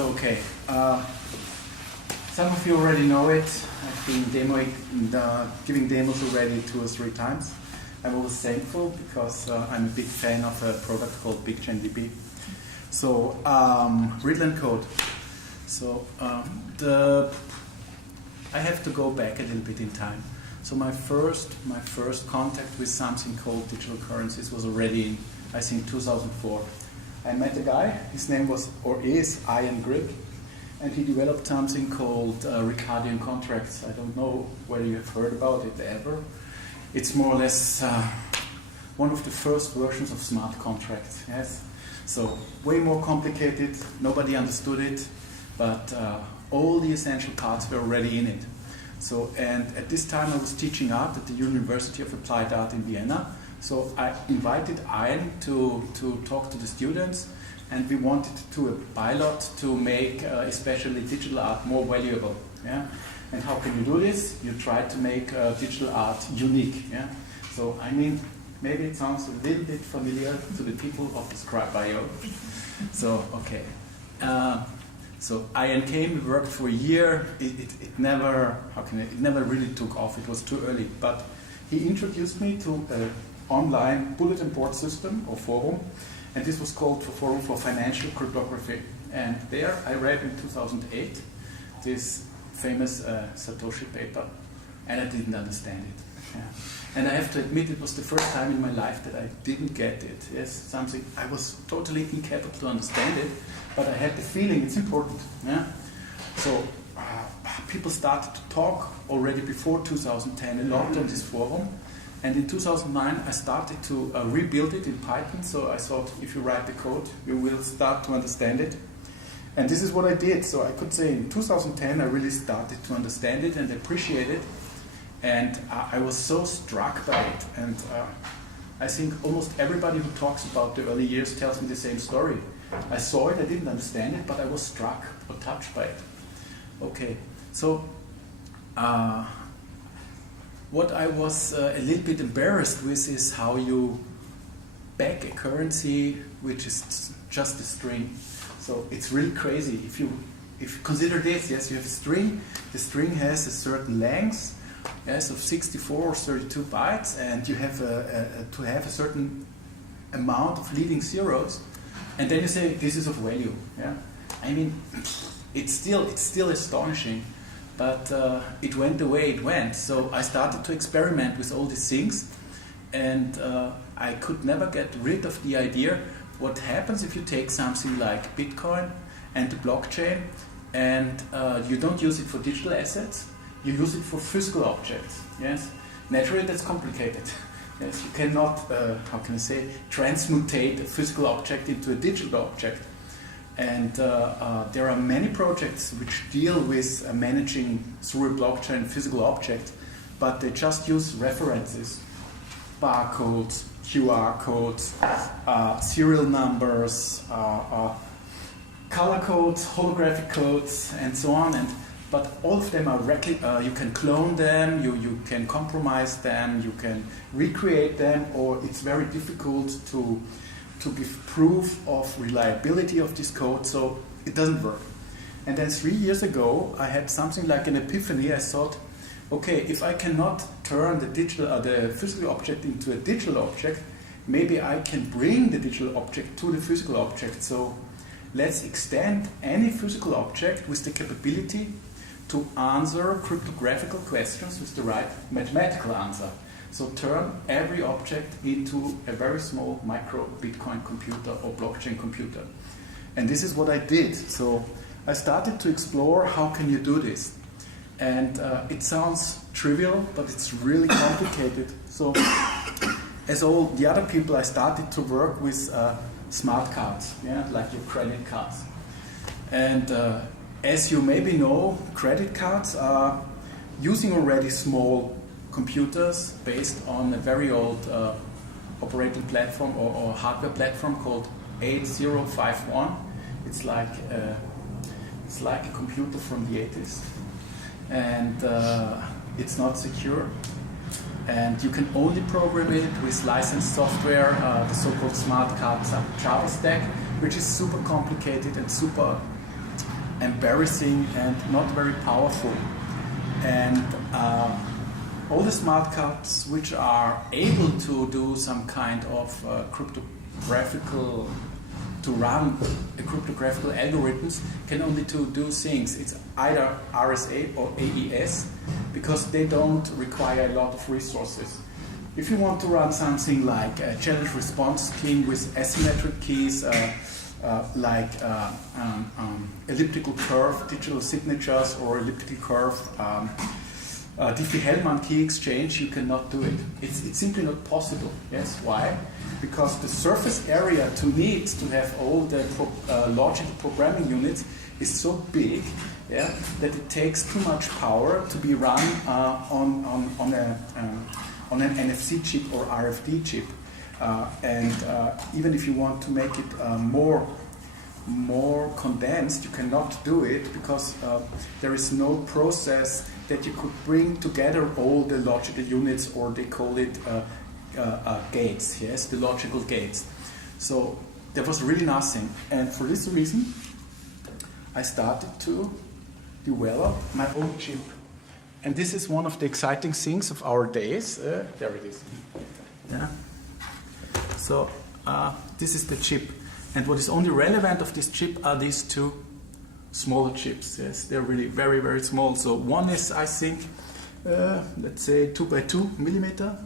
So okay, some of you already know it. I've been giving demos already 2 or 3 times. I'm always thankful because I'm a big fan of a product called BigchainDB. So Riddle&Code. So I have to go back a little bit in time. So my first contact with something called digital currencies was already in, I think, 2004. I met a guy. His name was or is Ian Grigg, and he developed something called Ricardian contracts. I don't know whether you have heard about it ever. It's more or less one of the first versions of smart contracts. Yes. So way more complicated. Nobody understood it, but all the essential parts were already in it. So, and at this time I was teaching art at the University of Applied Art in Vienna. So I invited Ian to talk to the students, and we wanted to do a pilot to make especially digital art more valuable. Yeah? And how can you do this? You try to make digital art unique. Yeah? So I mean, maybe it sounds a little bit familiar to the people of the Scribe.io. So okay. So Ian came, we worked for a year. It never really took off. It was too early. But he introduced me to an online bulletin board system or forum, and this was called the Forum for Financial Cryptography. And there I read in 2008 this famous Satoshi paper, and I didn't understand it. Yeah. And I have to admit, it was the first time in my life that I didn't get it. Yes, something I was totally incapable to understand it, but I had the feeling it's important. Yeah. So people started to talk already before 2010 a lot on this forum, and in 2009 I started to rebuild it in Python. So I thought, if you write the code, you will start to understand it. And this is what I did. So I could say in 2010 I really started to understand it and appreciate it. And I was so struck by it. And I think almost everybody who talks about the early years tells me the same story. I saw it, I didn't understand it, but I was struck or touched by it. Okay, so what I was a little bit embarrassed with is how you back a currency which is just a string. So it's really crazy. If you consider this, yes, you have a string. The string has a certain length. Yes, of 64 or 32 bytes, and you have to have a certain amount of leading zeros, and then you say this is of value. Yeah, I mean, it's still astonishing, but it went the way it went. So I started to experiment with all these things, and I could never get rid of the idea: what happens if you take something like Bitcoin and the blockchain, and you don't use it for digital assets? You use it for physical objects. Yes, naturally that's complicated. Yes, you cannot, transmutate a physical object into a digital object. And there are many projects which deal with managing through a blockchain physical objects, but they just use references, barcodes, QR codes, serial numbers, color codes, holographic codes, and so on. But all of them are you can clone them, you can compromise them, you can recreate them, or it's very difficult to give proof of reliability of this code, so it doesn't work. And then 3 years ago, I had something like an epiphany. I thought, okay, if I cannot turn the physical object into a digital object, maybe I can bring the digital object to the physical object. So let's extend any physical object with the capability to answer cryptographic questions with the right mathematical answer. So turn every object into a very small micro Bitcoin computer or blockchain computer. And this is what I did. So I started to explore how can you do this. And it sounds trivial, but it's really complicated. So as all the other people, I started to work with smart cards, yeah, like your credit cards. And as you maybe know, credit cards are using already small computers based on a very old operating platform or hardware platform called 8051. It's like a computer from the 80s, and it's not secure. And you can only program it with licensed software, the so-called smart card Java stack, which is super complicated and super embarrassing and not very powerful. And all the smart cards which are able to do some kind of cryptographical, to run a cryptographical algorithms can only do things. It's either RSA or AES, because they don't require a lot of resources. If you want to run something like a challenge response scheme with asymmetric keys, like elliptical curve digital signatures or elliptical curve Diffie-Hellman key exchange, you cannot do it. It's simply not possible. Yes, why? Because the surface area to need to have all the logical programming units is so big, yeah, that it takes too much power to be run on an NFC chip or RFD chip. And even if you want to make it more condensed, you cannot do it, because there is no process that you could bring together all the logical units, or they call it gates, yes, the logical gates. So there was really nothing. And for this reason, I started to develop my own chip. And this is one of the exciting things of our days. There it is. Yeah. So this is the chip. And what is only relevant of this chip are these two smaller chips. Yes, they're really very, very small. So one is, I think, let's say 2 by 2 millimeter.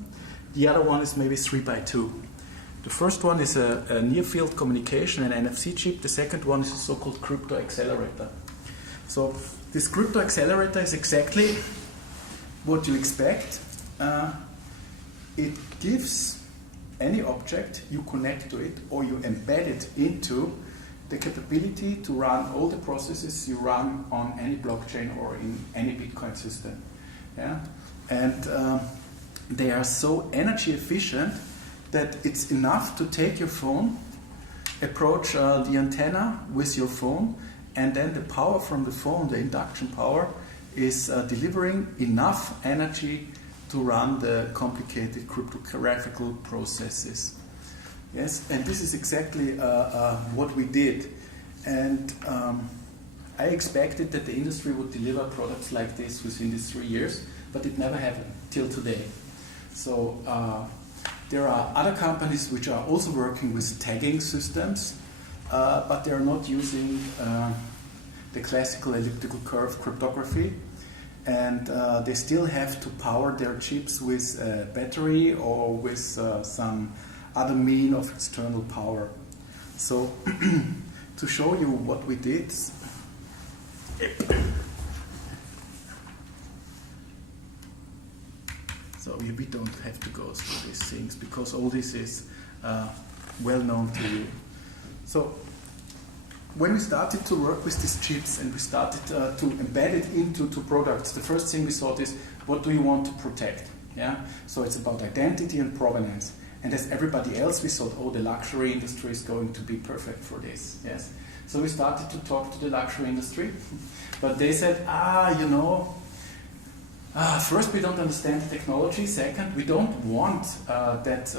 The other one is maybe 3 by 2. The first one is a near-field communication, an NFC chip. The second one is a so-called crypto accelerator. So this crypto accelerator is exactly what you expect. It gives any object, you connect to it or you embed it into the capability to run all the processes you run on any blockchain or in any Bitcoin system. Yeah? And they are so energy efficient that it's enough to take your phone, approach the antenna with your phone, and then the power from the phone, the induction power, is delivering enough energy to run the complicated cryptographic processes. Yes, and this is exactly what we did. And I expected that the industry would deliver products like this within these 3 years, but it never happened till today. So there are other companies which are also working with tagging systems, but they are not using the classical elliptical curve cryptography. And they still have to power their chips with a battery or with some other mean of external power. So to show you what we did, so we don't have to go through these things because all this is well known to you. So when we started to work with these chips and we started to embed it into products, the first thing we thought is, what do you want to protect? Yeah. So it's about identity and provenance. And as everybody else, we thought, oh, the luxury industry is going to be perfect for this. Yes. So we started to talk to the luxury industry, but they said, first, we don't understand the technology. Second, we don't want that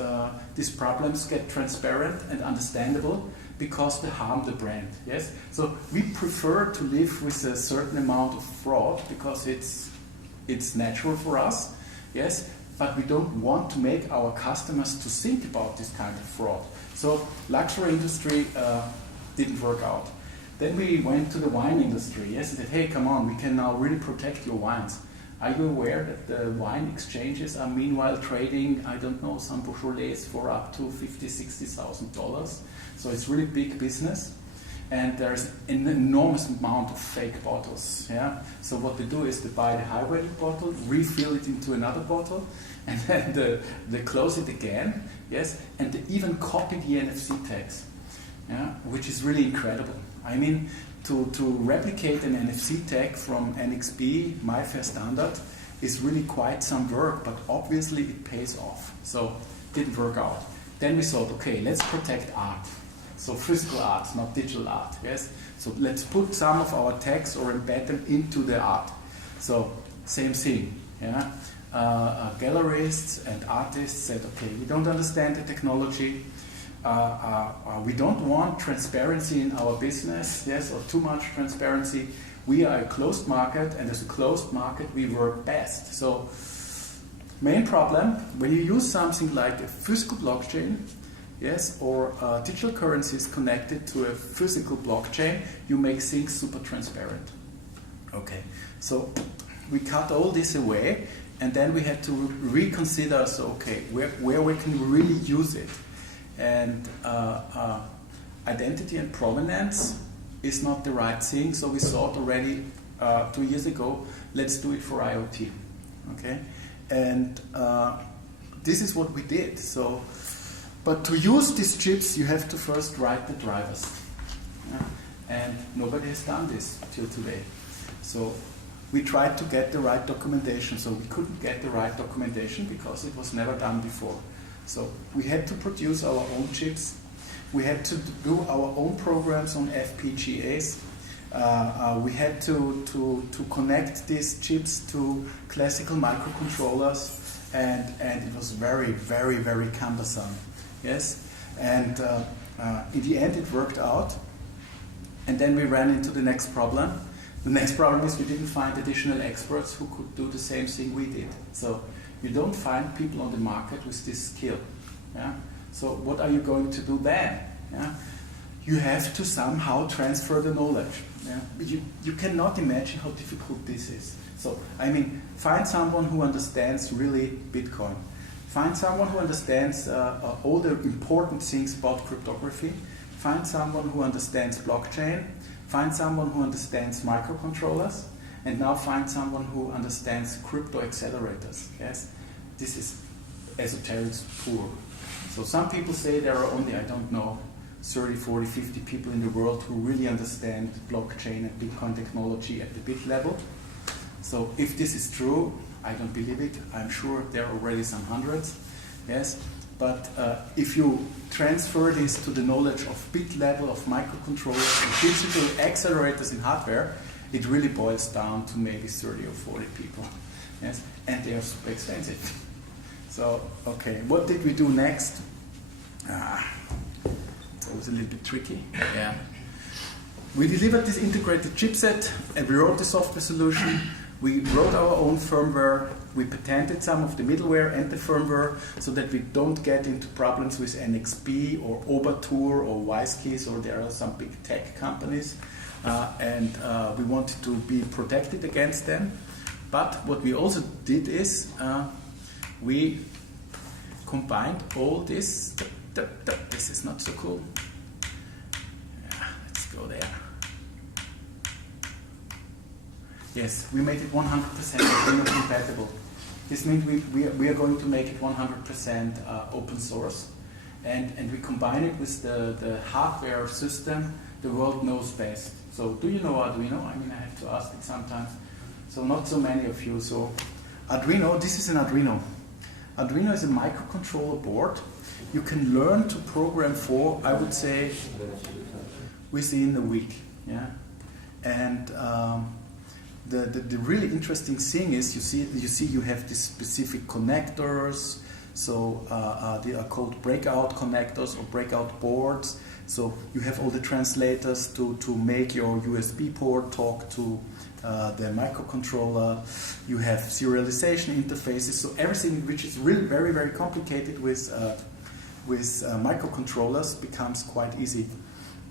these problems get transparent and understandable, because they harm the brand. Yes, so we prefer to live with a certain amount of fraud because it's natural for us. Yes, but we don't want to make our customers to think about this kind of fraud. So luxury industry didn't work out. Then we went to the wine industry. Yes, and said, hey, come on, we can now really protect your wines. Are you aware that the wine exchanges are meanwhile trading, I don't know, some Beaujolais for up to $50,000-$60,000? So it's really big business, and there's an enormous amount of fake bottles. Yeah. So what they do is they buy the high-value bottle, refill it into another bottle, and then they close it again. Yes, and they even copy the NFC tags. Yeah, which is really incredible. I mean, to replicate an NFC tag from NXP, my fair standard, is really quite some work, but obviously it pays off. So it didn't work out. Then we thought, okay, let's protect art. So physical art, not digital art. Yes. So let's put some of our tags or embed them into the art. So same thing. Yeah. Gallerists and artists said, okay, we don't understand the technology. we don't want transparency in our business, yes, or too much transparency. We are a closed market, and as a closed market, we work best. So, main problem, when you use something like a physical blockchain, yes, or digital currencies connected to a physical blockchain, you make things super transparent. Okay, so we cut all this away, and then we had to reconsider, so okay, where we can really use it. And identity and provenance is not the right thing, so we thought already 2 years ago, let's do it for IoT. Okay, and this is what we did. So, but to use these chips, you have to first write the drivers, and nobody has done this till today. So we tried to get the right documentation, so we couldn't get the right documentation because it was never done before. So we had to produce our own chips. We had to do our own programs on FPGAs. We had to connect these chips to classical microcontrollers, and it was very, very, very cumbersome. Yes, and in the end it worked out. And then we ran into the next problem. The next problem is we didn't find additional experts who could do the same thing we did. So you don't find people on the market with this skill. Yeah? So what are you going to do then? Yeah? You have to somehow transfer the knowledge. Yeah? You cannot imagine how difficult this is. So, I mean, find someone who understands really Bitcoin. Find someone who understands all the important things about cryptography. Find someone who understands blockchain. Find someone who understands microcontrollers. And now find someone who understands crypto accelerators. Yes? This is esoteric poor. So some people say there are only, I don't know, 30, 40, 50 people in the world who really understand blockchain and Bitcoin technology at the bit level. So if this is true, I don't believe it. I'm sure there are already some hundreds. Yes, but if you transfer this to the knowledge of bit level of microcontrollers and digital accelerators in hardware, it really boils down to maybe 30 or 40 people. Yes, and they are super expensive. So, okay, what did we do next? It's always a little bit tricky. Yeah. We delivered this integrated chipset, and we wrote the software solution. We wrote our own firmware. We patented some of the middleware and the firmware so that we don't get into problems with NXP or Obertur or WiseKeys, or there are some big tech companies. And we wanted to be protected against them. But what we also did is we combined all this. This is not so cool. Yeah, let's go there. Yes, we made it 100% Arduino compatible. This means we are going to make it 100% open source. And we combine it with the hardware system the world knows best. So do you know Arduino? I mean, I have to ask it sometimes. So not so many of you. So Arduino, this is an Arduino. Arduino is a microcontroller board. You can learn to program for, I would say, within a week. Yeah, and the really interesting thing is you see you have these specific connectors. So they are called breakout connectors or breakout boards. So you have all the translators to make your USB port talk to the microcontroller. You have serialization interfaces. So everything which is really very, very complicated with microcontrollers becomes quite easy.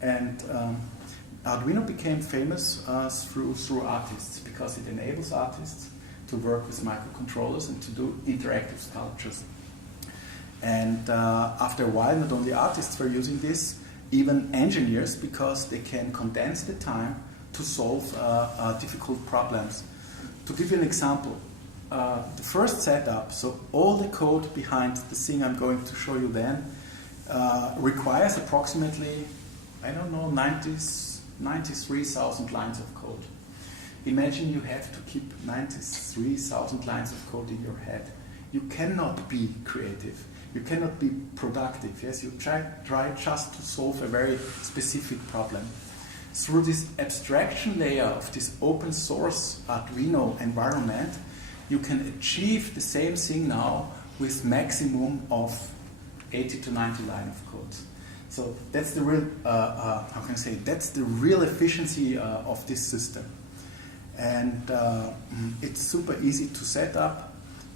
And Arduino became famous through artists because it enables artists to work with microcontrollers and to do interactive sculptures. And after a while, not only artists were using this, even engineers, because they can condense the time to solve difficult problems. To give you an example, the first setup, so all the code behind the thing I'm going to show you then, requires approximately, I don't know, 93,000 lines of code. Imagine you have to keep 93,000 lines of code in your head. You cannot be creative. You cannot be productive. Yes, you try just to solve a very specific problem. Through this abstraction layer of this open source Arduino environment, you can achieve the same thing now with maximum of 80 to 90 lines of code. So that's the real, how can I say, that's the real efficiency of this system. And it's super easy to set up,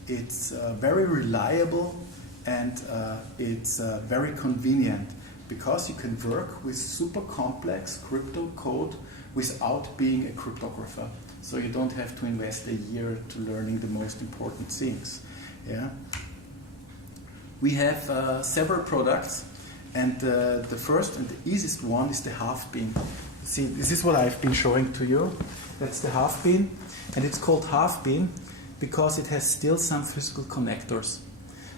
it's very reliable, and it's very convenient because you can work with super complex crypto code without being a cryptographer. So you don't have to invest a year to learning the most important things. Yeah. We have several products, and the first and the easiest one is the half beam. See, this is what I've been showing to you. That's the half beam, and it's called half beam because it has still some physical connectors.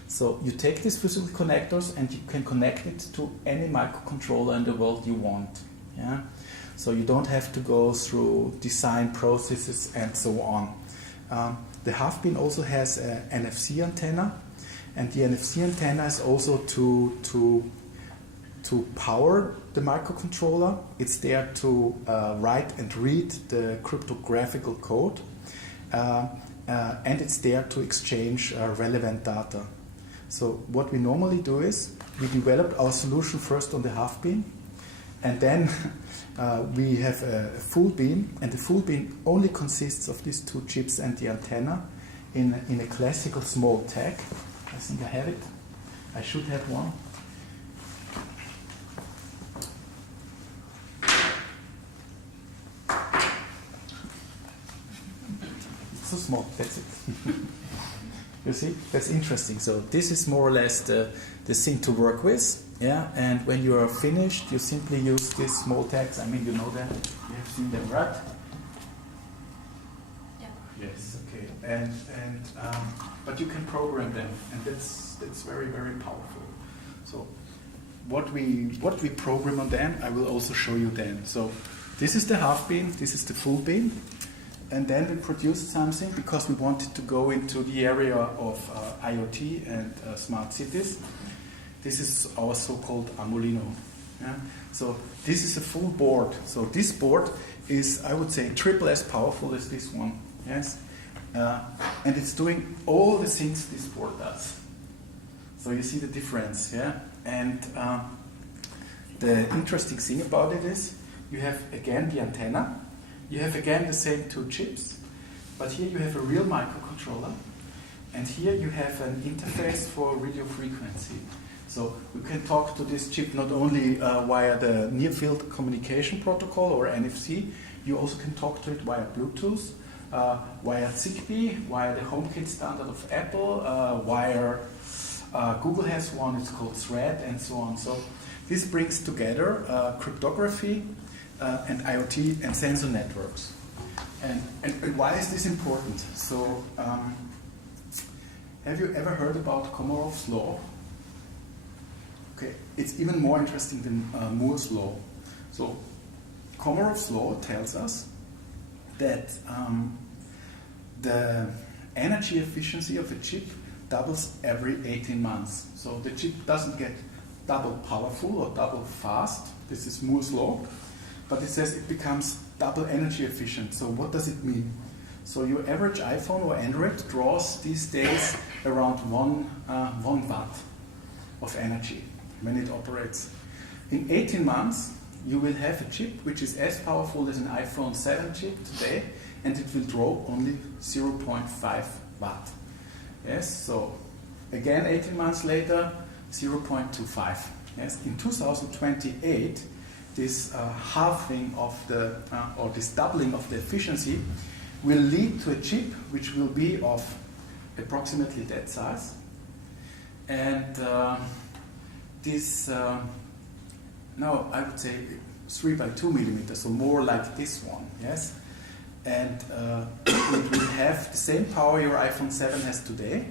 So you take these physical connectors and you can connect it to any microcontroller in the world you want. Yeah? So you don't have to go through design processes and so on. The half beam also has an NFC antenna, and the NFC antenna is also to power the microcontroller. It's there to write and read the cryptographic code, and it's there to exchange relevant data. So what we normally do is we develop our solution first on the half beam, and then we have a full beam, and the full beam only consists of these two chips and the antenna in a classical small tag. I think I have it. I should have one. It's so small, that's it. You see, that's interesting. So this is more or less the thing to work with. Yeah, and when you are finished, you simply use these small tags. I mean, you know that. You have seen them, right? Yeah. Yes. Okay. And but you can program them, and that's very, very powerful. So what we program on them, I will also show you then. So this is the half beam. This is the full beam. And then we produced something because we wanted to go into the area of IoT and smart cities. This is our so-called Amolino. Yeah? So this is a full board. So this board is, I would say, triple as powerful as this one. Yes, and it's doing all the things this board does. So you see the difference, yeah. And the interesting thing about it is you have again the antenna. You have again the same two chips, but here you have a real microcontroller, and here you have an interface for radio frequency. So you can talk to this chip not only via the near field communication protocol or NFC, you also can talk to it via Bluetooth, via Zigbee, via the HomeKit standard of Apple, via Google has one, it's called Thread, and so on. So this brings together cryptography, and IoT and sensor networks. And why is this important? So, have you ever heard about Komarov's law? Okay, it's even more interesting than Moore's law. So, Komarov's law tells us that the energy efficiency of a chip doubles every 18 months. So the chip doesn't get double powerful or double fast. This is Moore's law. But it says it becomes double energy efficient. So what does it mean? So your average iPhone or Android draws these days around 1 watt of energy when it operates. In 18 months, you will have a chip which is as powerful as an iPhone 7 chip today, and it will draw only 0.5 watt. Yes, so again 18 months later, 0.25. Yes, in 2028, this halving of the, or this doubling of the efficiency will lead to a chip which will be of approximately that size. And this, now I would say 3 by 2 millimeters, so more like this one, yes? And it will have the same power your iPhone 7 has today,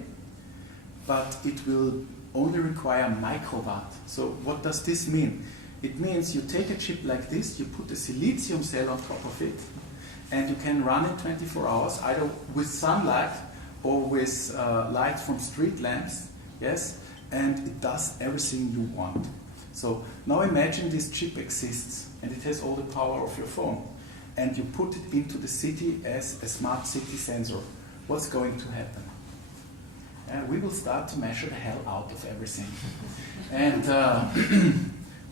but it will only require microwatt. So what does this mean? It means you take a chip like this, you put a silicium cell on top of it, and you can run it 24 hours, either with sunlight or with light from street lamps, yes? And it does everything you want. So now imagine this chip exists, and it has all the power of your phone, and you put it into the city as a smart city sensor. What's going to happen? We will start to measure the hell out of everything. And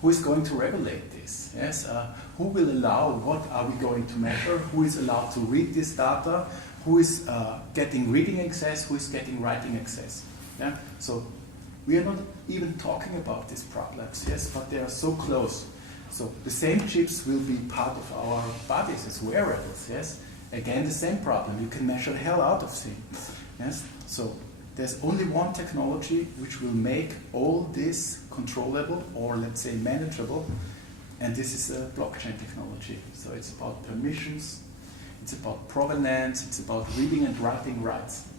who is going to regulate this? Yes, who will allow? What are we going to measure? Who is allowed to read this data? Who is getting reading access? Who is getting writing access? Yeah. So we are not even talking about these problems. Yes, but they are so close. So the same chips will be part of our bodies as wearables. Yes. Again, the same problem. You can measure the hell out of things. Yes. So there's only one technology which will make all this controllable, or let's say manageable, and this is a blockchain technology. So it's about permissions, it's about provenance, it's about reading and writing rights.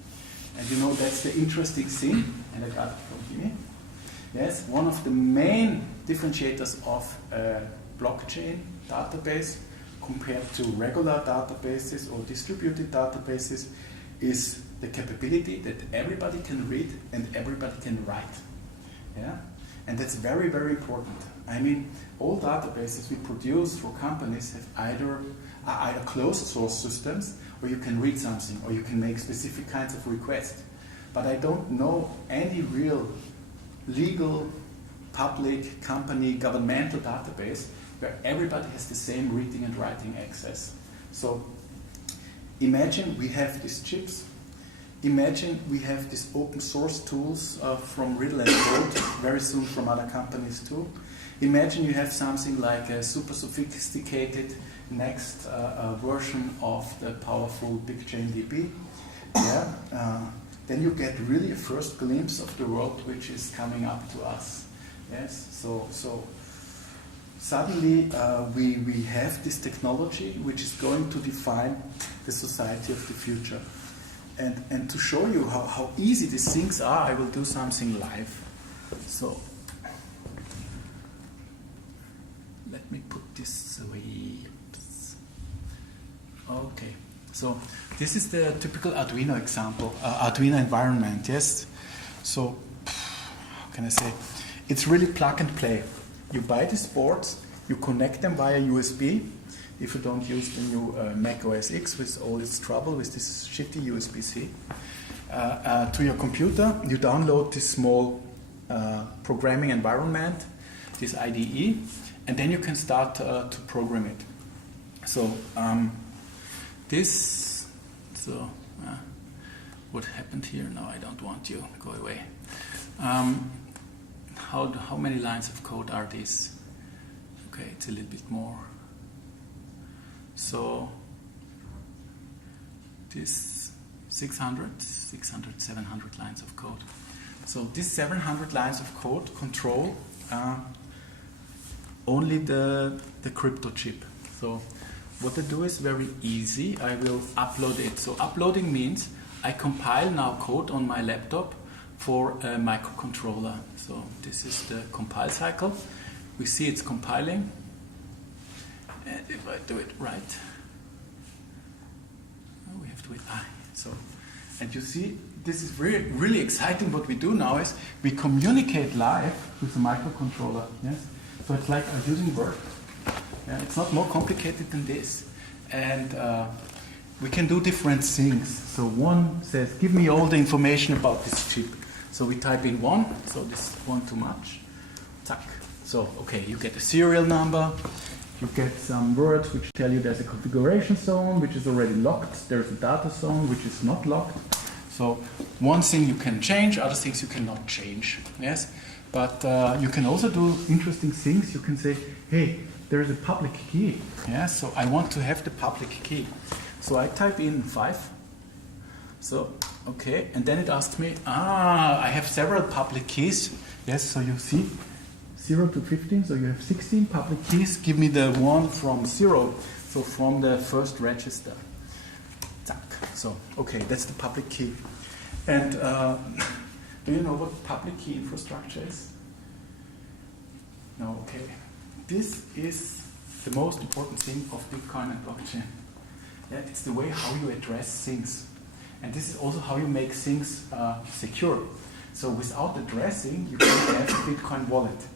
And you know, that's the interesting thing, and I got it from Jimmy. Yes, one of the main differentiators of a blockchain database compared to regular databases or distributed databases is the capability that everybody can read and everybody can write. Yeah? And that's very, very important. I mean, all databases we produce for companies are either closed source systems, where you can read something or you can make specific kinds of requests. But I don't know any real legal, public, company, governmental database where everybody has the same reading and writing access. So imagine we have these chips. Imagine we have these open source tools from Riddle&Code, very soon from other companies too. Imagine you have something like a super sophisticated next version of the powerful BigchainDB. Yeah? Then you get really a first glimpse of the world which is coming up to us. Yes, so suddenly we have this technology which is going to define the society of the future. And to show you how easy these things are, I will do something live. So let me put this away. Okay, so this is the typical Arduino example, Arduino environment, yes? So, how can I say? It's really plug and play. You buy these boards, you connect them via USB. If you don't use the new Mac OS X with all its trouble with this shitty USB-C, to your computer, you download this small programming environment, this IDE, and then you can start to program it. So what happened here? No, I don't want you. Go away. How many lines of code are these? Okay, it's a little bit more. So this 600, 700 lines of code. So these 700 lines of code control only the crypto chip. So what I do is very easy. I will upload it. So uploading means I compile now code on my laptop for a microcontroller. So this is the compile cycle. We see it's compiling. And if I do it right, we have to do it. So, and you see, this is really, really exciting. What we do now is we communicate live with the microcontroller. Yes, so it's like using Word. Yeah, it's not more complicated than this, and we can do different things. So one says, "Give me all the information about this chip." So we type in 1. So this is 1 too much. Zack. So okay, you get a serial number. You get some words which tell you there's a configuration zone which is already locked. There's a data zone which is not locked. So one thing you can change, other things you cannot change. Yes, but you can also do interesting things. You can say, hey, there is a public key. Yeah, so I want to have the public key. So I type in 5. So okay, and then it asks me, I have several public keys. Yes, so you see. 0 to 15, so you have 16 public keys. Give me the one from 0, so from the first register. Zack. So, okay, that's the public key. And do you know what public key infrastructure is? No, okay. This is the most important thing of Bitcoin and blockchain. Yeah, it's the way how you address things. And this is also how you make things secure. So without addressing, you can't have a Bitcoin wallet.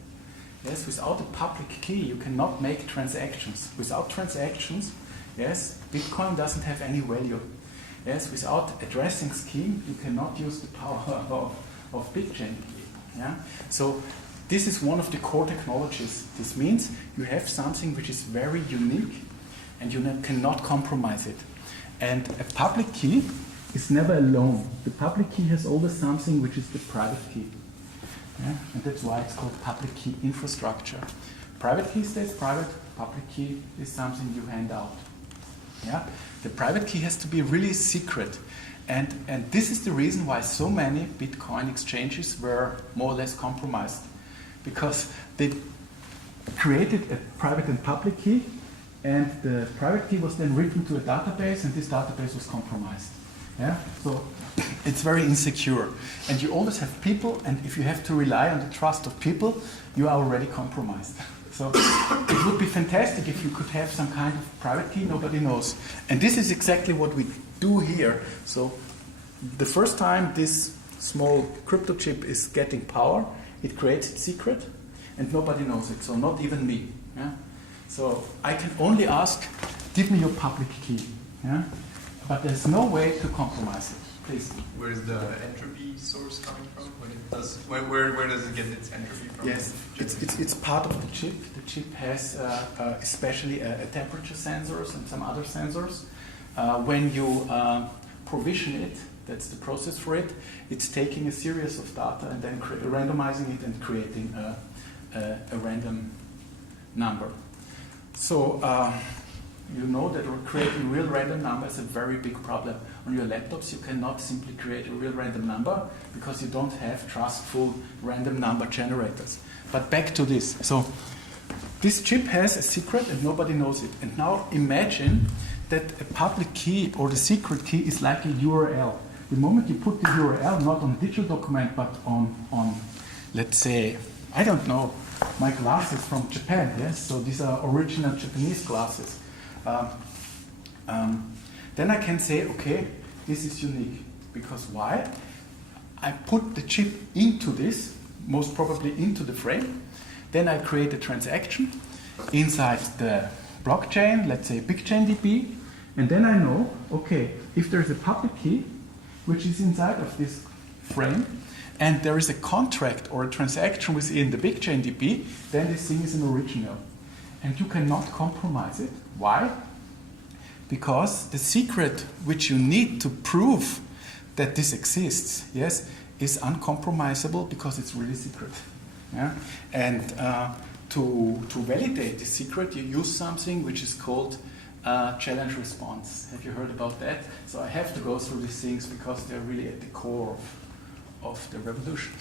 Yes, without a public key, you cannot make transactions. Without transactions, yes, Bitcoin doesn't have any value. Yes, without addressing scheme, you cannot use the power of BigchainDB. Yeah, so this is one of the core technologies. This means you have something which is very unique and you cannot compromise it. And a public key is never alone. The public key has always something which is the private key. Yeah? And that's why it's called public key infrastructure. Private key stays private, public key is something you hand out. Yeah? The private key has to be really secret. And this is the reason why so many Bitcoin exchanges were more or less compromised. Because they created a private and public key, and the private key was then written to a database, and this database was compromised. Yeah? So it's very insecure. And you always have people, and if you have to rely on the trust of people, you are already compromised. So it would be fantastic if you could have some kind of private key nobody knows. And this is exactly what we do here. So the first time this small crypto chip is getting power, it creates a secret, and nobody knows it, so not even me. Yeah? So I can only ask, give me your public key. Yeah? But there's no way to compromise it. Please. Where's the entropy source coming from? Where does it get its entropy from? Yes, it's part of the chip. The chip has especially a temperature sensors and some other sensors. When you provision it, that's the process for it, it's taking a series of data and then randomizing it and creating a random number. So you know that creating real random number is a very big problem. On your laptops, you cannot simply create a real random number because you don't have trustful random number generators. But back to this. So this chip has a secret and nobody knows it. And now imagine that a public key or the secret key is like a URL. The moment you put the URL not on a digital document but on let's say, I don't know, my glasses from Japan, yes? So these are original Japanese glasses. Then I can say, okay, this is unique. Because why? I put the chip into this, most probably into the frame. Then I create a transaction inside the blockchain, let's say BigchainDB. And then I know, okay, if there's a public key, which is inside of this frame, and there is a contract or a transaction within the BigchainDB, then this thing is an original. And you cannot compromise it. Why? Because the secret which you need to prove that this exists, yes, is uncompromisable because it's really secret. Yeah? And to validate the secret, you use something which is called challenge response. Have you heard about that? So I have to go through these things because they're really at the core of the revolution.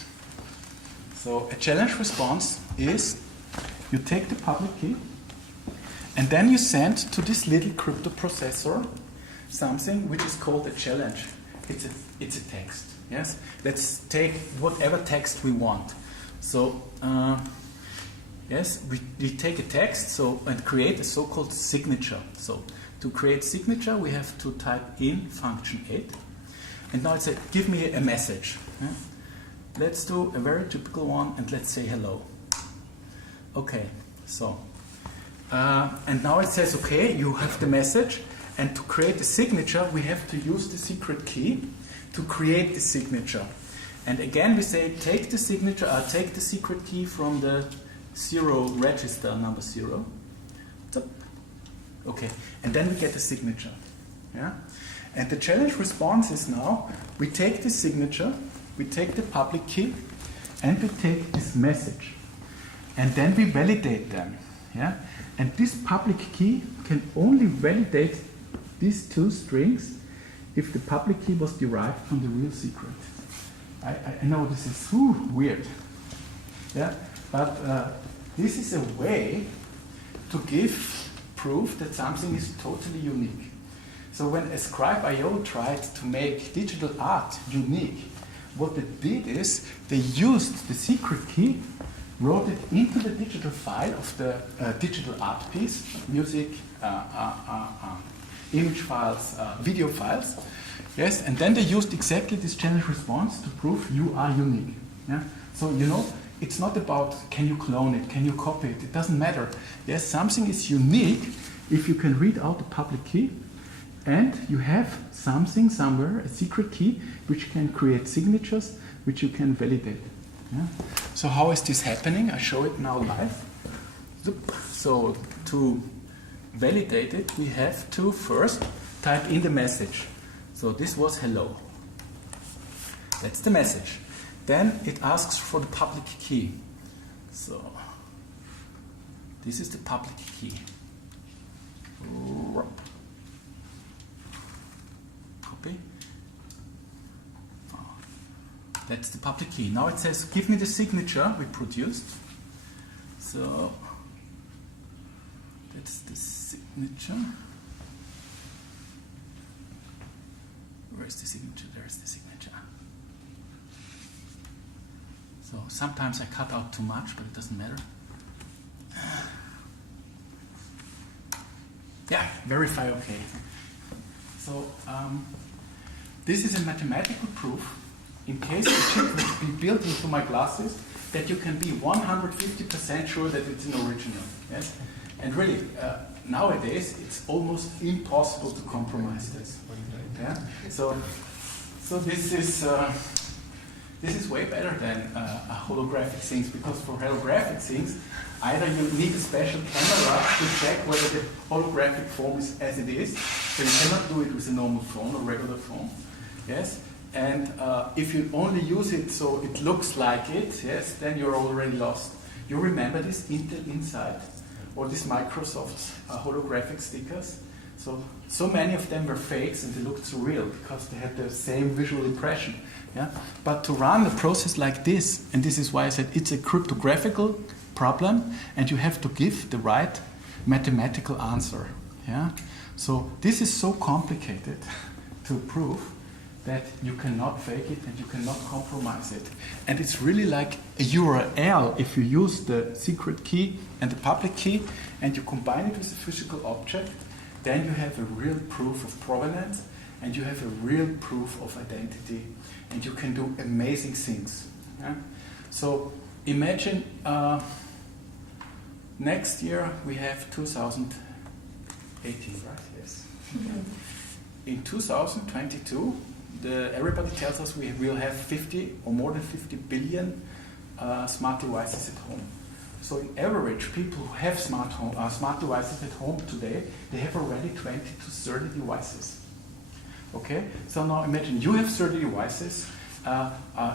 So a challenge response is you take the public key and then you send to this little crypto processor something which is called a challenge. It's a text. Yes? Let's take whatever text we want. So yes, we take a text and create a so-called signature. So to create signature, we have to type in function 8. And now it says, give me a message. Yeah? Let's do a very typical one, and let's say hello. Okay, so. And now it says, okay, you have the message, and to create the signature, we have to use the secret key to create the signature. And again, we say, take the signature, take the secret key from the 0 register, number 0. Okay, and then we get the signature. Yeah? And the challenge response is now, we take the signature, we take the public key, and we take this message. And then we validate them. Yeah? And this public key can only validate these two strings if the public key was derived from the real secret. I know this is weird. Yeah? But this is a way to give proof that something is totally unique. So when Ascribe.io tried to make digital art unique, what they did is they used the secret key, wrote it into the digital file of the digital art piece, music, image files, video files. Yes, and then they used exactly this challenge response to prove you are unique. Yeah? So, you know, it's not about can you clone it, can you copy it, it doesn't matter. Yes, something is unique if you can read out the public key and you have something somewhere, a secret key, which can create signatures, which you can validate. Yeah? So how is this happening? I show it now live. So to validate it, we have to first type in the message. So this was hello. That's the message. Then it asks for the public key. So this is the public key. Copy. That's the public key. Now it says, give me the signature we produced. So that's the signature. Where's the signature? There's the signature. So sometimes I cut out too much, but it doesn't matter. Yeah, verify OK. So this is a mathematical proof in case the chip will be built into my glasses that you can be 150% sure that it's an original. Yes? And really, nowadays it's almost impossible to compromise this. Yeah? So this is way better than holographic things, because for holographic things, either you need a special camera to check whether the holographic form is as it is, so you cannot do it with a normal phone or regular phone. Yes, and if you only use it so it looks like it, yes, then you're already lost. You remember this Intel Inside or these Microsoft holographic stickers? So many of them were fakes and they looked so real because they had the same visual impression. Yeah? But to run a process like this, and this is why I said it's a cryptographical problem and you have to give the right mathematical answer. Yeah? So this is so complicated to prove that you cannot fake it and you cannot compromise it. And it's really like a URL. If you use the secret key and the public key and you combine it with a physical object, then you have a real proof of provenance and you have a real proof of identity and you can do amazing things. Yeah? So imagine next year we have 2018, right? Yes. In 2022, everybody tells us we will have 50 or more than 50 billion smart devices at home. So in average, people who have smart devices at home today, they have already 20 to 30 devices. Okay? So now imagine you have 30 devices.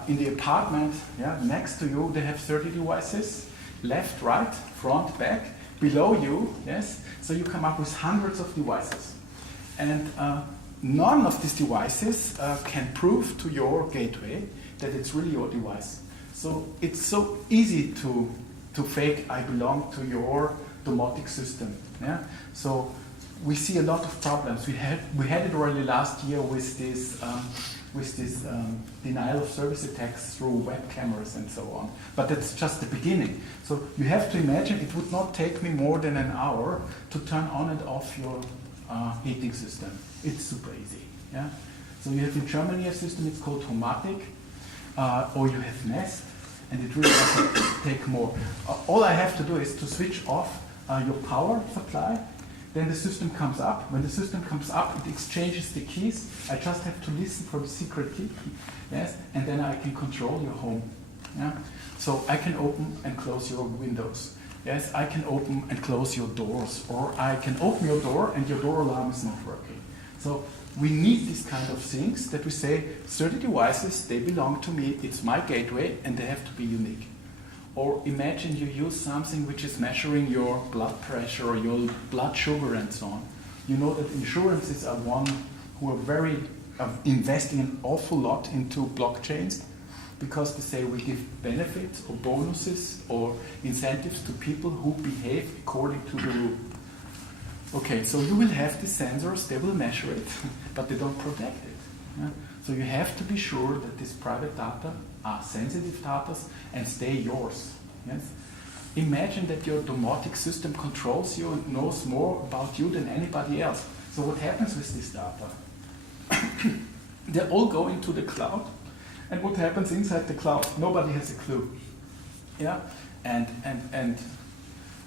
In the apartment next to you, they have 30 devices. Left, right, front, back. Below you, yes? So you come up with hundreds of devices. And none of these devices can prove to your gateway that it's really your device. So it's so easy to fake I belong to your domotic system. Yeah? So we see a lot of problems. We had it already last year with this denial of service attacks through web cameras and so on. But that's just the beginning. So you have to imagine it would not take me more than an hour to turn on and off your heating system. It's super easy. Yeah? So you have in Germany a system, it's called Homatic, or you have Nest, and it really doesn't take more. All I have to do is to switch off your power supply, then the system comes up. When the system comes up, it exchanges the keys. I just have to listen for the secret key, yes, and then I can control your home. Yeah? So I can open and close your windows. Yes, I can open and close your doors, or I can open your door and your door alarm is not working. So we need these kind of things that we say 30 devices, they belong to me, it's my gateway, and they have to be unique. Or imagine you use something which is measuring your blood pressure or your blood sugar and so on. You know that insurances are one who are investing an awful lot into blockchains because they say we give benefits or bonuses or incentives to people who behave according to the rule. Okay, so you will have the sensors, they will measure it, but they don't protect it. Yeah? So you have to be sure that these private data are sensitive data and stay yours. Yes? Imagine that your domotic system controls you and knows more about you than anybody else. So what happens with this data? They all go into the cloud, and what happens inside the cloud? Nobody has a clue. Yeah? And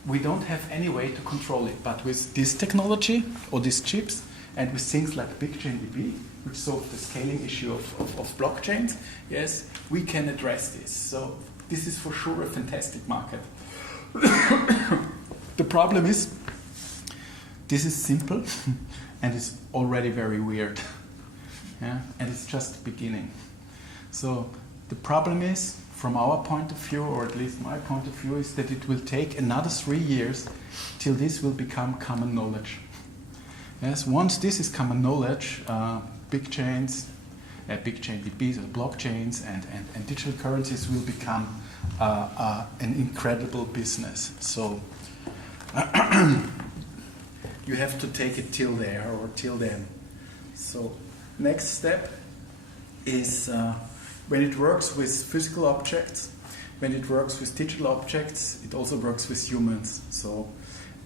we don't have any way to control it. But with this technology, or these chips, and with things like BigchainDB, which solve the scaling issue of blockchains, yes, we can address this. So this is for sure a fantastic market. The problem is, this is simple and it's already very weird. Yeah? And it's just the beginning. So the problem is, from our point of view, or at least my point of view, is that it will take another 3 years till this will become common knowledge. Yes, once this is common knowledge, big chains, BigchainDB, blockchains, and digital currencies will become an incredible business. So you have to take it till there or till then. So next step is when it works with physical objects, when it works with digital objects, it also works with humans. So,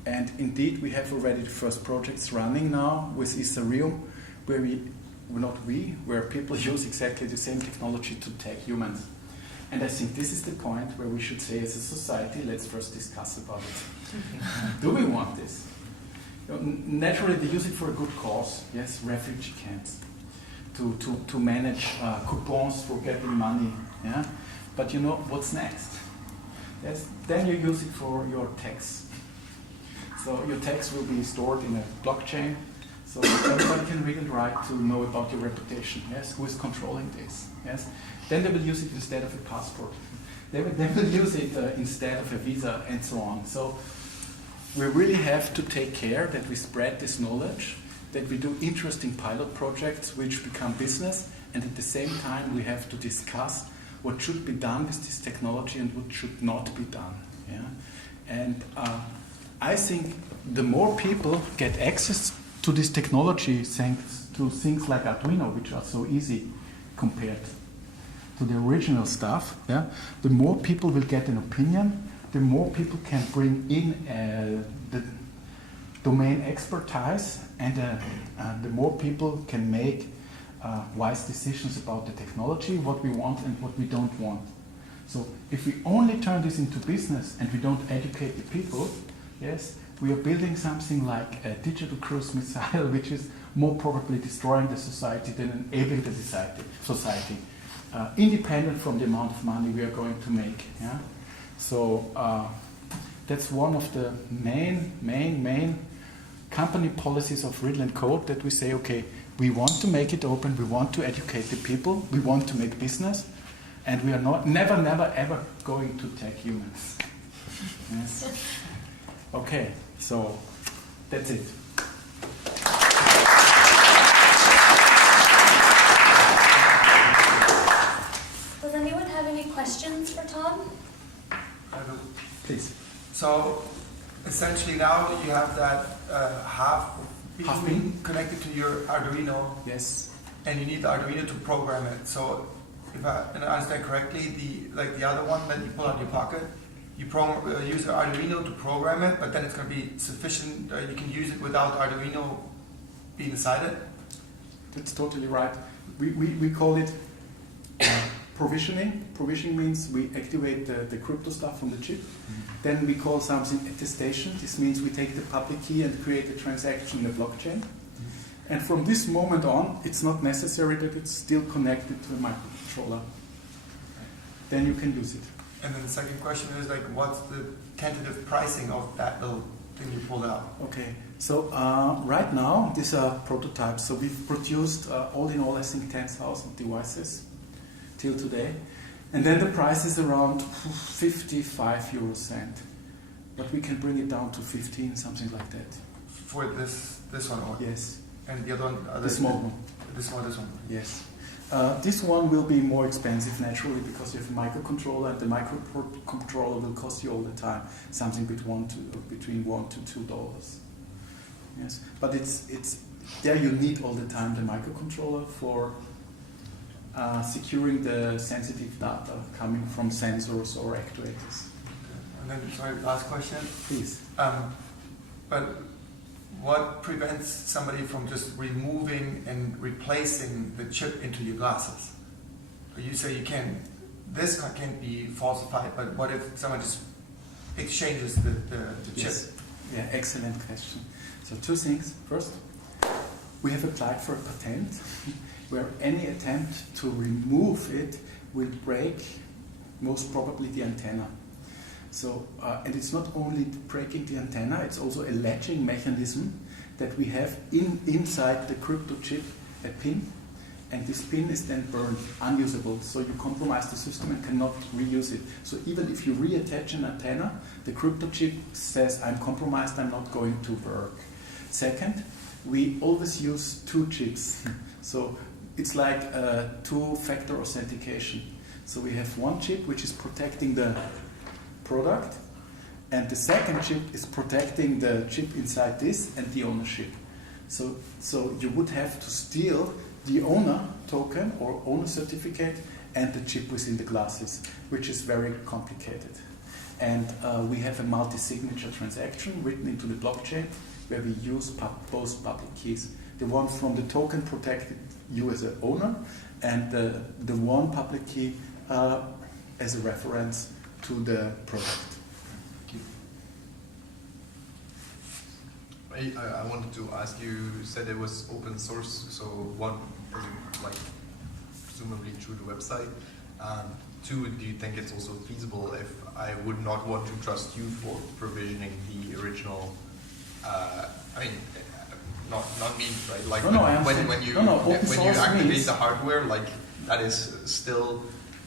and indeed, we have already the first projects running now with Ethereum, where people use exactly the same technology to tag humans. And I think this is the point where we should say, as a society, let's first discuss about it. Do we want this? Naturally, they use it for a good cause. Yes, refugee camps, to manage coupons for getting money. Yeah, but you know what's next? Yes, then you use it for your tax. So your tax will be stored in a blockchain. So everyone can read and write to know about your reputation. Yes, who is controlling this? Yes, then they will use it instead of a passport. They will use it instead of a visa and so on. So we really have to take care that we spread this knowledge, that we do interesting pilot projects which become business, and at the same time we have to discuss what should be done with this technology and what should not be done. Yeah? And I think the more people get access to this technology thanks to things like Arduino, which are so easy compared to the original stuff, yeah, the more people will get an opinion, the more people can bring in the domain expertise, and the more people can make wise decisions about the technology, what we want and what we don't want. So if we only turn this into business and we don't educate the people, yes, we are building something like a digital cruise missile, which is more probably destroying the society than enabling the society, independent from the amount of money we are going to make. Yeah? So that's one of the main company policies of Riddle&Code, that we say, okay, we want to make it open, we want to educate the people, we want to make business, and we are never ever going to tag humans. Yes. Okay, so that's it. Does anyone have any questions for Tom? Please. So essentially now you have that half being connected to your Arduino. Yes. And you need the Arduino to program it. So if I understand correctly, the other one that you pull out of your pocket, you use the Arduino to program it, but then it's going to be sufficient. You can use it without Arduino being inside it. That's totally right. We call it provisioning. Provisioning means we activate the crypto stuff on the chip. Then we call something attestation. This means we take the public key and create a transaction in a blockchain. And from this moment on, it's not necessary that it's still connected to a microcontroller. Then you can use it. And then the second question is, like, what's the tentative pricing of that little thing you pulled out? Okay, so right now these are prototypes. So we've produced all in all, I think, 10,000 devices till today. And then the price is around 55 euro cent. But we can bring it down to 15, something like that. For this one? Or? Yes. And the other one? The small one. This one? Yes. This one will be more expensive naturally because you have a microcontroller, and the microcontroller will cost you all the time something between $1 to $2. Yes, but it's there you need all the time the microcontroller for securing the sensitive data coming from sensors or actuators. And then, sorry, last question. Please. But what prevents somebody from just removing and replacing the chip into your glasses? You say this can't be falsified, but what if someone just exchanges the chip? Yes. Yeah, excellent question. So two things. First, we have applied for a patent where any attempt to remove it will break most probably the antenna. So, and it's not only breaking the antenna, it's also a latching mechanism that we have inside the crypto chip, a pin, and this pin is then burned, unusable, so you compromise the system and cannot reuse it. So even if you reattach an antenna, the crypto chip says, I'm compromised, I'm not going to work. Second, we always use two chips. So it's like two-factor authentication. So we have one chip which is protecting the product, and the second chip is protecting the chip inside this and the ownership. So you would have to steal the owner token or owner certificate and the chip within the glasses, which is very complicated. And we have a multi-signature transaction written into the blockchain where we use both public keys. The one from the token protected you as an owner, and the one public key as a reference to the product. I wanted to ask you said it was open source, so one, like presumably through the website. Two, do you think it's also feasible if I would not want to trust you for provisioning the original? Not me, right? Like when you activate means the hardware, like that is still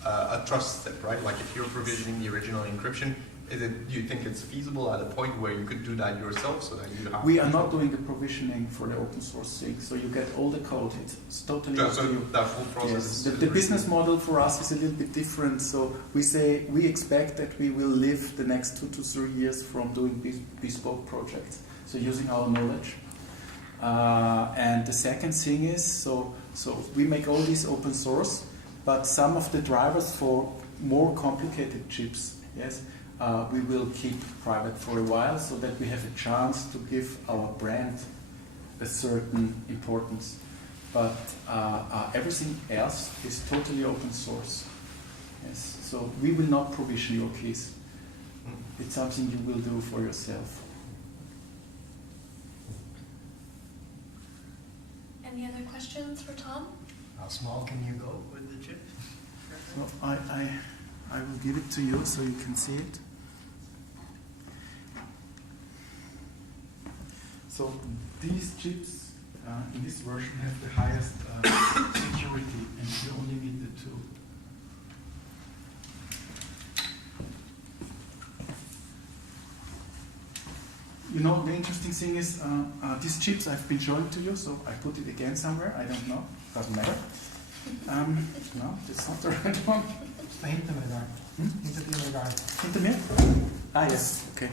a trust step, right? Like if you're provisioning the original encryption. Do you think it's feasible at a point where you could do that yourself so that you have... We are not doing the provisioning for the open source thing, so you get all the code. It's totally up to you. That full process yes. The business model for us is a little bit different. So we expect that we will live the next 2 to 3 years from doing bespoke projects. So using our knowledge. And the second thing is, so we make all this open source, but some of the drivers for more complicated chips, yes, we will keep private for a while so that we have a chance to give our brand a certain importance. But everything else is totally open source. Yes. So we will not provision your keys. It's something you will do for yourself. Any other questions for Tom? How small can you go with the chip? So I will give it to you so you can see it. So these chips in this version have the highest security, and you only need the two. You know, the interesting thing is these chips I've been showing to you, so I put it again somewhere, I don't know, doesn't matter. No, that's not the right one. Hinter mig där. Hinter dig där. Hinter mir? Ah, yes, okay.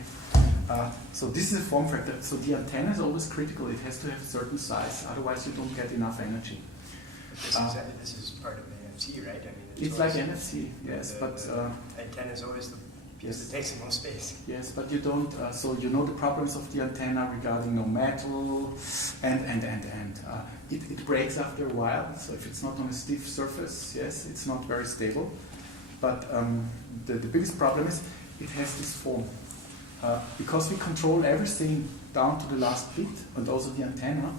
So this is a form factor. So the antenna is always critical. It has to have a certain size, otherwise you don't get enough energy. This is part of NFC, right? I mean, it's like NFC, yes, but antenna is always the piece that takes the most space. Yes, but you don't. So you know the problems of the antenna regarding no metal, and it breaks after a while. So if it's not on a stiff surface, yes, it's not very stable. But the biggest problem is it has this form. Because we control everything down to the last bit, and also the antenna,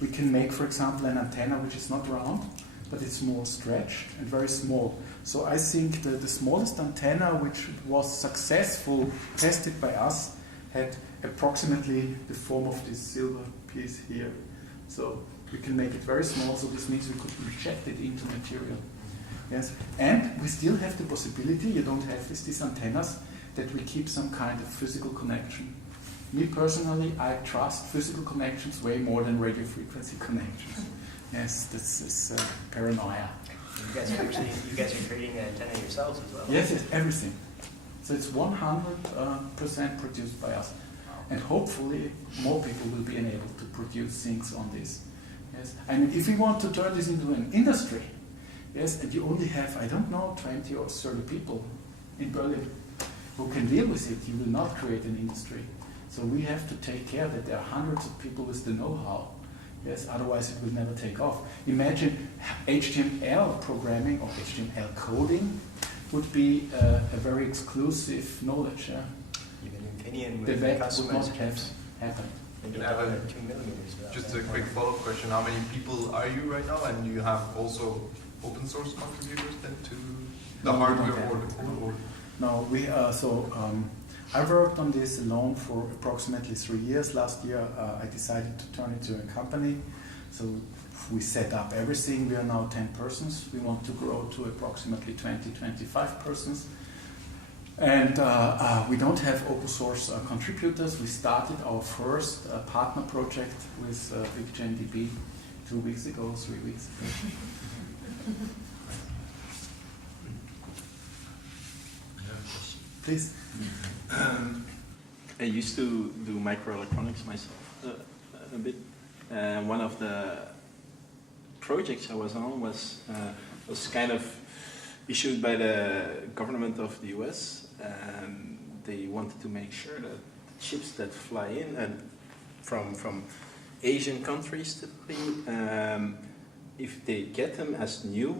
we can make, for example, an antenna which is not round, but it's more stretched and very small. So I think the smallest antenna which was successful, tested by us, had approximately the form of this silver piece here. So we can make it very small, so this means we could inject it into material. Yes, and we still have the possibility, you don't have these antennas, that we keep some kind of physical connection. Me personally, I trust physical connections way more than radio frequency connections. Yes, this is paranoia. You guys are creating an antenna yourselves as well. Yes, everything. So it's 100% produced by us, and hopefully more people will be enabled to produce things on this. Yes, I mean, if we want to turn this into an industry, yes, and you only have, I don't know, 20 or 30 people in Berlin who can deal with it, you will not create an industry. So we have to take care that there are hundreds of people with the know-how. Yes, otherwise it will never take off. Imagine HTML programming or HTML coding would be a very exclusive knowledge. Yeah? Even Infineon The with web would customers not have happened. they get down at 2 millimeters. Just a quick follow-up question. How many people are you right now? And you have also open source contributors then to The No, we hardware don't have. or the code or? No, I worked on this alone for approximately 3 years. Last year, I decided to turn it into a company. So we set up everything. We are now 10 persons. We want to grow to approximately 20, 25 persons. And we don't have open source contributors. We started our first partner project with BigchainDB 2 weeks ago, 3 weeks ago. Please. I used to do microelectronics myself a bit. One of the projects I was on was kind of issued by the government of the US, and they wanted to make sure that chips that fly in and from Asian countries typically, if they get them as new,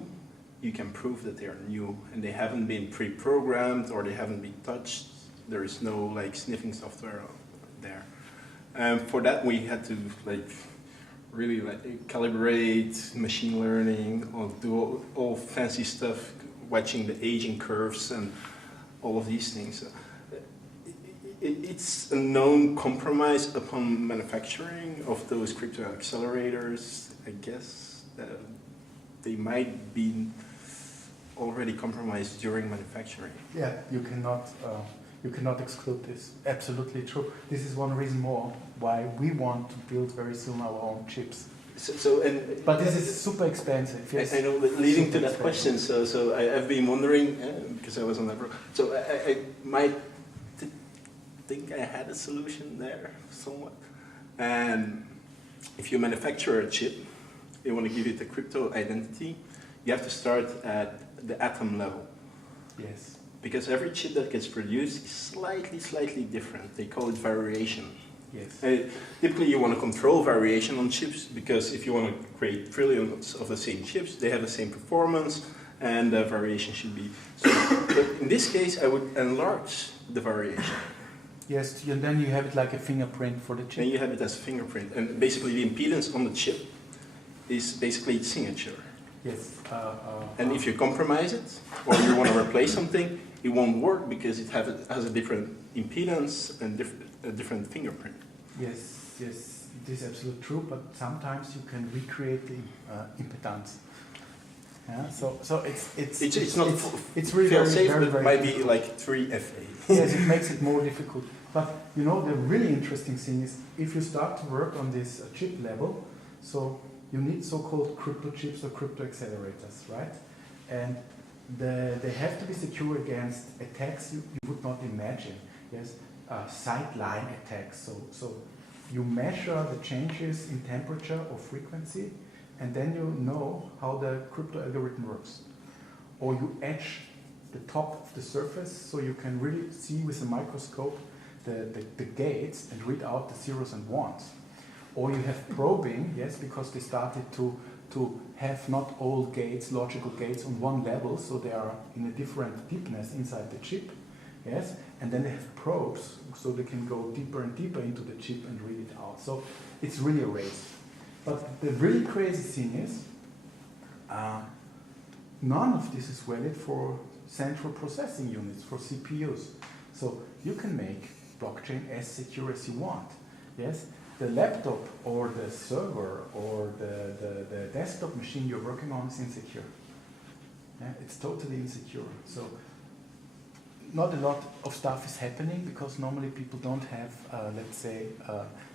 you can prove that they are new and they haven't been pre-programmed or they haven't been touched. There is no like sniffing software there. For that we had to really calibrate machine learning or do all fancy stuff, watching the aging curves and all of these things. It's a known compromise upon manufacturing of those crypto accelerators. I guess they might be already compromised during manufacturing. Yeah, you cannot exclude this. Absolutely true. This is one reason more why we want to build very soon our own chips. But this is super expensive. Yes. I know, leading to that question, so I've been wondering, because I was on that, so I might think I had a solution there somewhat. And if you manufacture a chip, they want to give it a crypto identity, you have to start at the atom level. Yes. Because every chip that gets produced is slightly different. They call it variation. Yes. Typically you want to control variation on chips, because if you want to create trillions of the same chips, they have the same performance and the variation should be. But in this case, I would enlarge the variation. Yes, and then you have it like a fingerprint for the chip. Then you have it as a fingerprint. And basically the impedance on the chip is basically its signature. Yes. And if you compromise it, or you want to replace something, it won't work because it has a different impedance and a different fingerprint. Yes, yes, it is absolutely true, but sometimes you can recreate the impedance. Yeah, so It's not it's really fail very, safe, very, but very might be difficult. like 3FA. Yes, it makes it more difficult. But you know, the really interesting thing is if you start to work on this chip level, so you need so-called crypto chips or crypto accelerators, right? And they have to be secure against attacks you would not imagine. Yes, sideline attacks. So you measure the changes in temperature or frequency, and then you know how the crypto algorithm works. Or you etch the top of the surface so you can really see with a microscope the gates and read out the zeros and ones. Or you have probing, yes, because they started to have not all gates, logical gates on one level, so they are in a different deepness inside the chip, yes, and then they have probes, so they can go deeper and deeper into the chip and read it out. So it's really a race. But the really crazy thing is, none of this is valid for central processing units, for CPUs. So you can make blockchain as secure as you want, yes. The laptop or the server or the desktop machine you're working on is insecure. Yeah, it's totally insecure. So not a lot of stuff is happening because normally people don't have, let's say,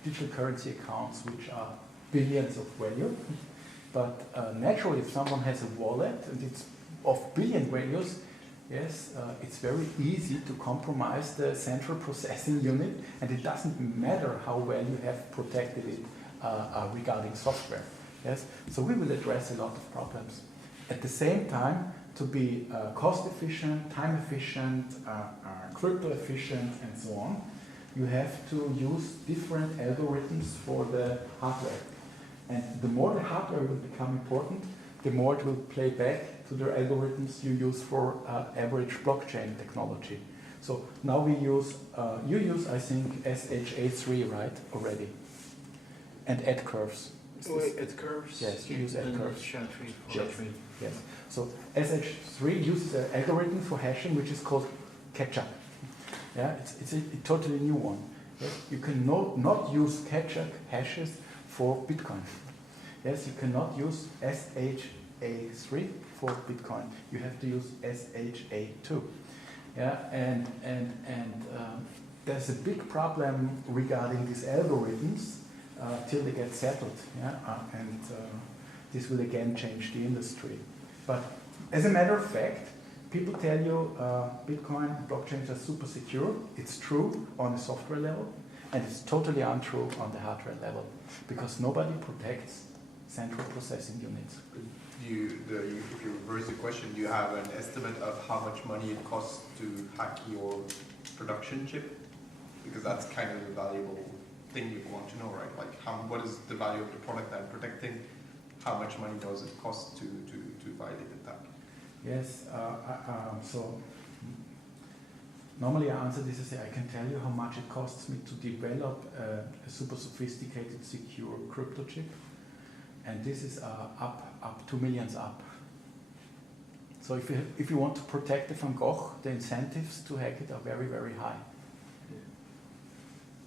digital currency accounts which are billions of value. But naturally, if someone has a wallet and it's of billion values, yes, it's very easy to compromise the central processing unit, and it doesn't matter how well you have protected it regarding software. Yes, so we will address a lot of problems. At the same time, to be cost efficient, time efficient, crypto efficient, and so on, you have to use different algorithms for the hardware. And the more the hardware will become important, the more it will play back to the algorithms you use for average blockchain technology. So now we use, you use, I think, SHA3, right, already, and add curves. It curves. Yes, you use and curves. SHA-3 for Yes. SHA-3. Yes. So SH3 uses an algorithm for hashing which is called catch-up. Yeah, it's a totally new one. Yes? You can not use catch-up hashes for Bitcoin. Yes, you cannot use SHA3 for Bitcoin. You have to use SHA2. Yeah, and there's a big problem regarding these algorithms till they get settled. Yeah, this will again change the industry. But as a matter of fact, people tell you Bitcoin blockchains are super secure. It's true on the software level, and it's totally untrue on the hardware level because nobody protects central processing units. If you reverse the question, do you have an estimate of how much money it costs to hack your production chip? Because that's kind of a valuable thing you want to know, right? Like, what is the value of the product I'm protecting? How much money does it cost to violate the attack? Yes, so normally I answer this and say I can tell you how much it costs me to develop a super sophisticated, secure crypto chip, and this is up 2 million up. So if you want to protect the Van Gogh, the incentives to hack it are very, very high.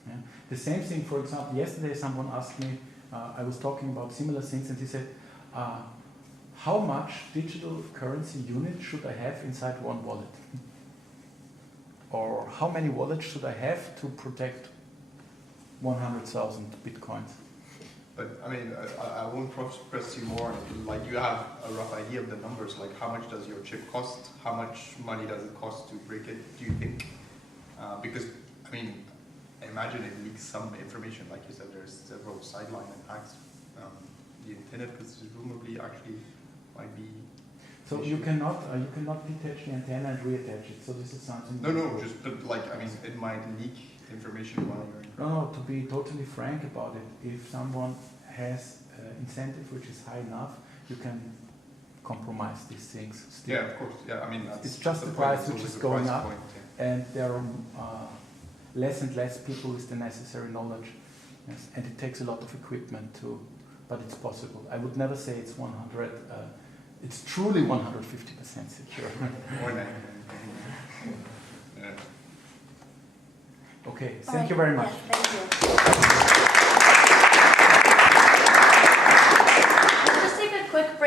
Yeah. The same thing, for example, yesterday someone asked me, I was talking about similar things, and he said, how much digital currency units should I have inside one wallet? Or how many wallets should I have to protect 100,000 Bitcoins? But I mean, I won't press you more on it. Like, you have a rough idea of the numbers. Like, how much does your chip cost? How much money does it cost to break it, do you think? Because, I mean, imagine it leaks some information. Like you said, there's several sideline attacks. The antenna presumably actually might be... So you cannot detach the antenna and reattach it. So this is something... No, just, but like, I mean, it might leak information while you're in... No, to be totally frank about it, if someone has incentive which is high enough, you can compromise these things still. Yeah, of course. Yeah, I mean, It's just the price which is going up, and there are less and less people with the necessary knowledge. Yes, and it takes a lot of equipment too, but it's possible. I would never say it's 100. It's truly 150% secure. Or 90. Yeah. Okay, All thank right. you very much. Yes, thank you.